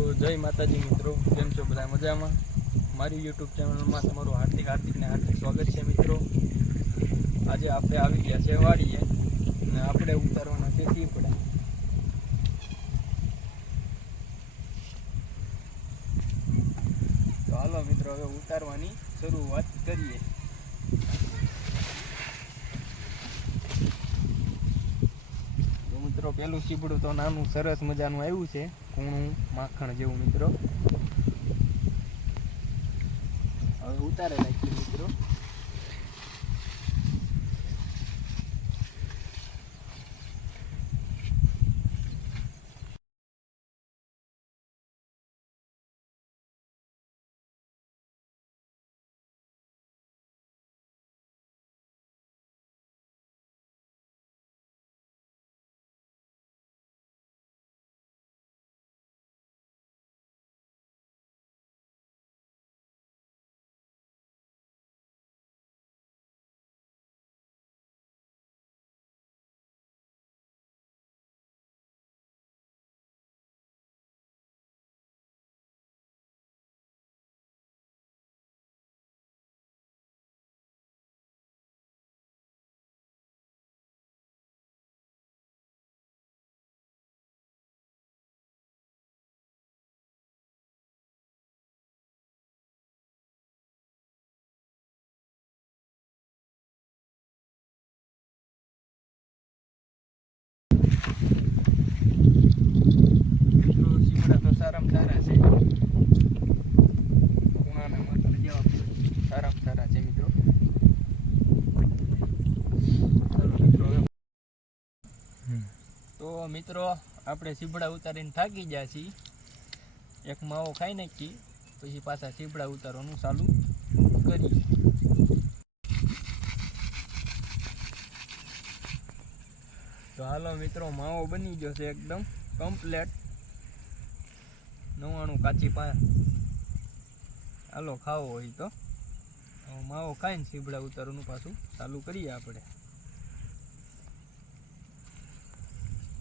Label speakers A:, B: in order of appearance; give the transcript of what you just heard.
A: જય માતાજી મિત્રો, કેમ છો બધા મજામાં? મારી યુટ્યુબ ચેનલમાં તમારું હાર્દિક હાર્દિક ને હાર્દિક સ્વાગત છે મિત્રો. આજે આપણે આવી ગયા છે વાડીએ અને આપણે ઉતારવાના છે ચીપડા તો હાલો મિત્રો, હવે ઉતારવાની શરૂઆત કરીએ. તો મિત્રો, પેલું ચીપડું તો નાનું સરસ મજાનું આવ્યું છે. કૂણું માખણ જેવું મિત્રો. હવે ઉતારે નાખીએ મિત્રો. મિત્રો, આપણે સીબડા ઉતારીને થાકી ગયા છીએ. એક માવો ખાઈ નાખી પછી પાછા સીબડા ઉતારવાનું ચાલુ કરીએ. તો હાલો મિત્રો, માવો બની ગયો છે એકદમ કમ્પ્લેટ નવાણું કાચી પા હાલો, ખાવો હોય તો. માવો ખાઈને સીબડા ઉતારવાનું પાછું ચાલુ કરીએ આપણે.